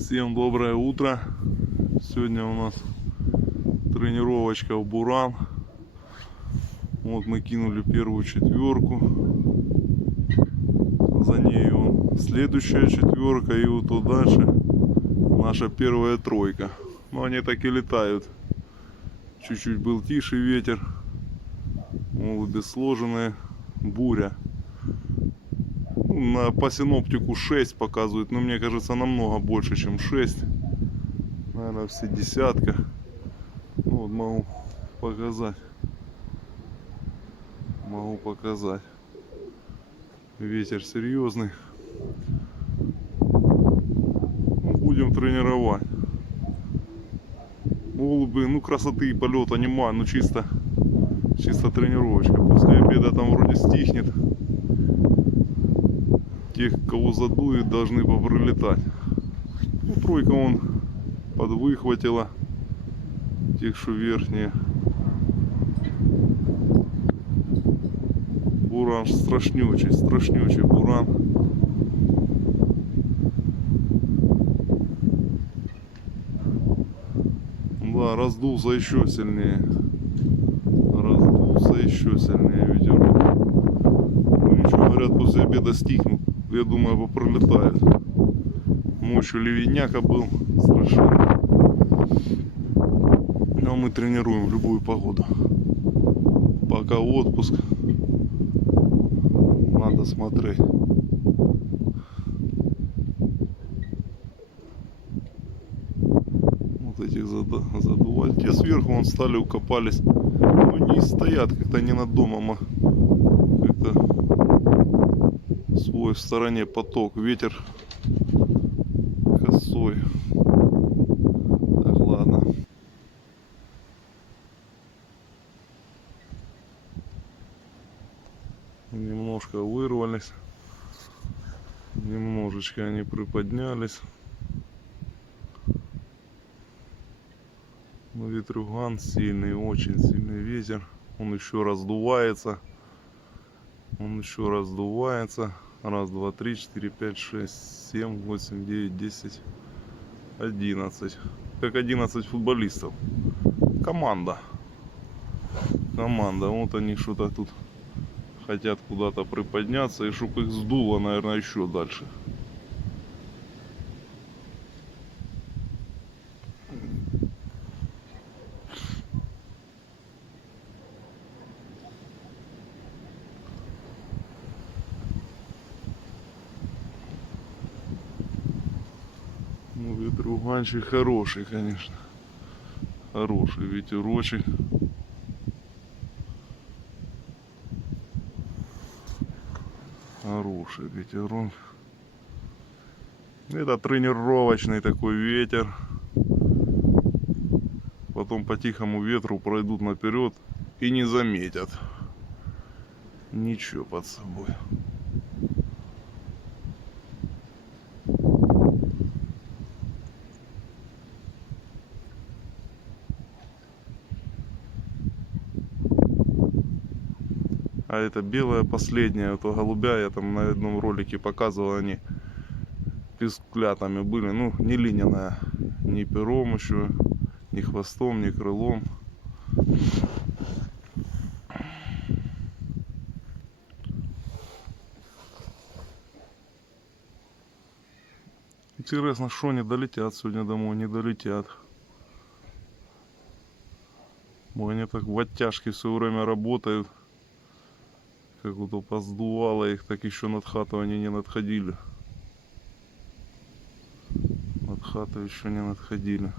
Всем доброе утро. Сегодня у нас тренировочка в Буран. Вот мы кинули первую четверку. За ней следующая четверка. И вот тут дальше наша первая тройка. Но они так и летают. Чуть-чуть был тише ветер. Голуби сложенные. Буря. По синоптику 6 показывает, но мне кажется намного больше, чем 6. Наверное, все десятка. Ну, вот могу показать. Ветер серьезный. Ну, будем тренировать. Голуби, красоты и полета нема, чисто тренировочка. После обеда там вроде стихнет. Тех, кого задует, должны поприлетать. Тройка подвыхватила. Тех, что верхние. Буран страшнючий буран. Да, раздулся еще сильнее ветер. Ну ничего, говорят, после обеда стихнут. Я думаю, попролетают. Ночью ливенняка был страшный. Но мы тренируем в любую погоду. Пока отпуск. Надо смотреть. Вот этих задувать. Те сверху стали, укопались. Но они стоят как-то не над домом, а как-то свой в стороне поток. Ветер косой. Так, ладно. Немножко вырвались. Немножечко они приподнялись. Но ветрюган сильный, очень сильный ветер. Он еще раздувается. Раз, два, три, 4, 5, 6, 7, 8, 9, 10, 11. Как 11 футболистов. Команда. Вот они что-то тут хотят куда-то приподняться. И чтобы их сдуло, наверное, еще дальше. Ветрюганчик хороший, конечно. Хороший ветерочек. Хороший ветерок. Это тренировочный такой ветер. Потом по тихому ветру пройдут наперед и не заметят ничего под собой. А это белая последняя, это голубя, я там на одном ролике показывал, они писклятами были, не линяная, ни пером еще, ни хвостом, ни крылом. Интересно, что они долетят сегодня домой, не долетят. Они так в оттяжке все время работают. Как вот поздувало их, так еще над хату они не надходили. Над хату еще не надходили.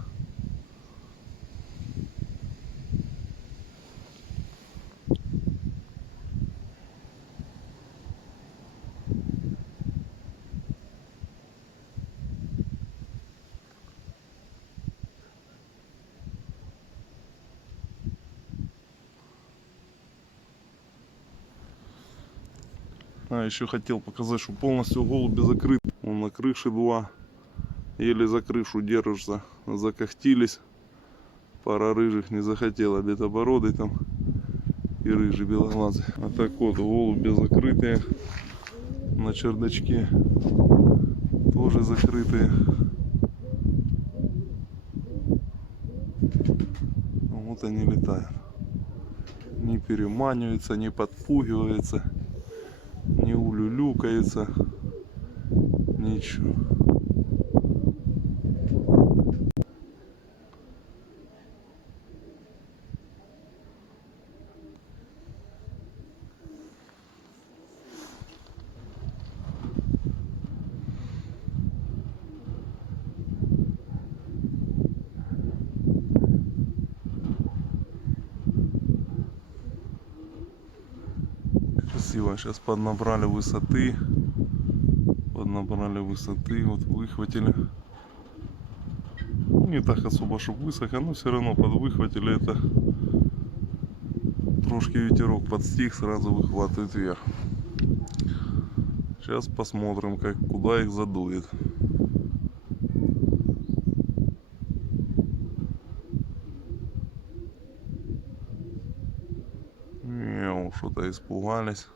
Еще хотел показать, что полностью голуби закрыты. Вон на крыше два. Еле за крышу держатся. Закохтились. Пара рыжих не захотела. Белобородый там и рыжий белоглазый. А так вот, голуби закрытые. На чердачке тоже закрытые. Вот они летают. Не переманиваются, не подпугиваются, не улюлюкаются. Ничего. Красиво. Сейчас поднабрали высоты. Вот выхватили. Не так особо, чтобы высоко, но все равно подвыхватили это. Трошки ветерок подстих, сразу выхватывает вверх. Сейчас посмотрим, куда их задует. Что-то испугались.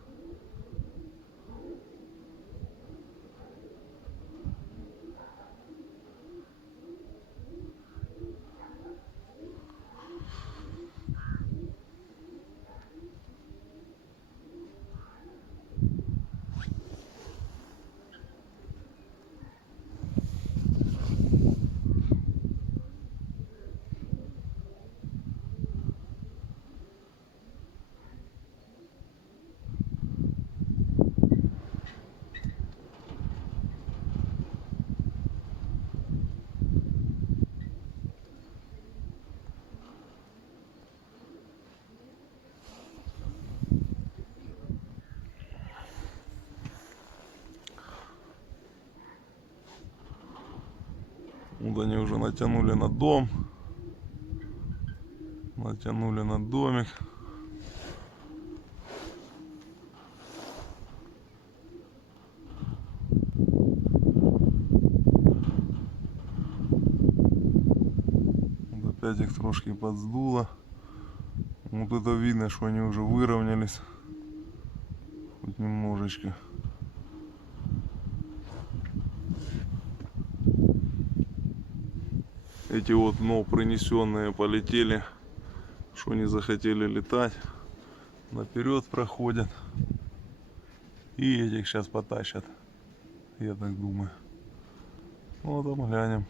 Вот они уже натянули на дом. Натянули на домик. Вот опять их трошки подсдуло. Вот это видно, что они уже выровнялись. Хоть немножечко. Эти вот принесенные полетели, что не захотели летать, наперед проходят. И этих сейчас потащат, я так думаю. Ну, там глянем.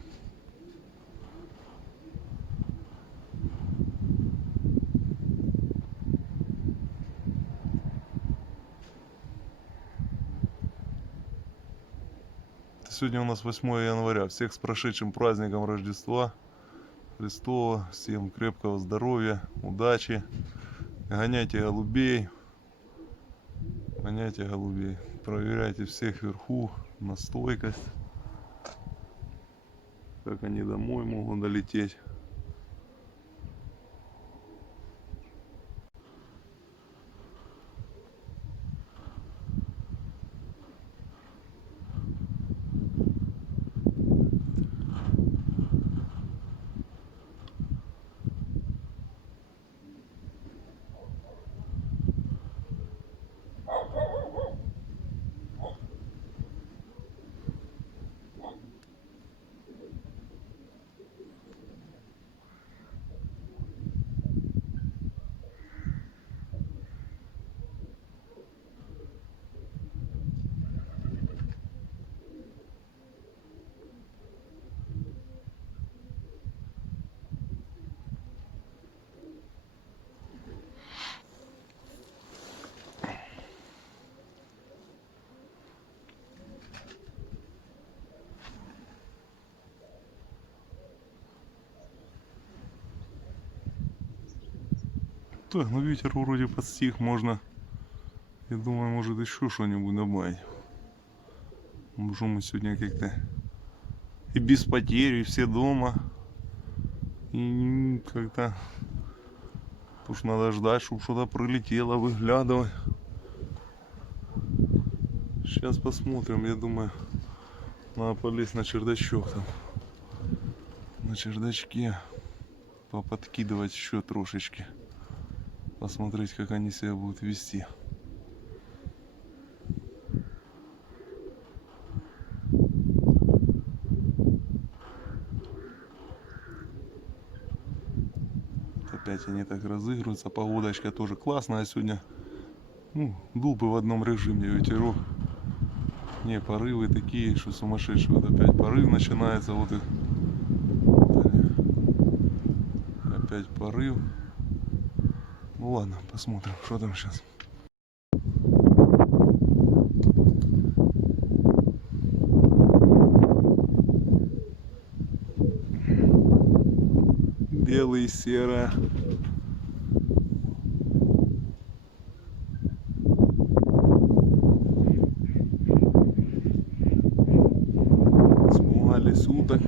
Сегодня у нас 8 января. Всех с прошедшим праздником Рождества Христова. Всем крепкого здоровья, удачи. Гоняйте голубей. Гоняйте голубей. Проверяйте всех вверху на стойкость. Как они домой могут долететь. Так, ну ветер вроде подстих, можно, я думаю, может еще что-нибудь добавить. Может, мы сегодня как-то и без потерь, и все дома. И как-то уж надо ждать, чтобы что-то прилетело, выглядывать. Сейчас посмотрим, я думаю, надо полезть на чердачок там. На чердачке поподкидывать еще трошечки. Посмотреть, как они себя будут вести. опять они так разыгрываются. Погодочка тоже классная сегодня. Ну, был бы в одном режиме ветерок. Не, порывы такие, что сумасшедшие. Вот опять порыв начинается. Вот, вот они. Опять порыв. Ну ладно, посмотрим, что там сейчас. Белый и серая. Смугали суток.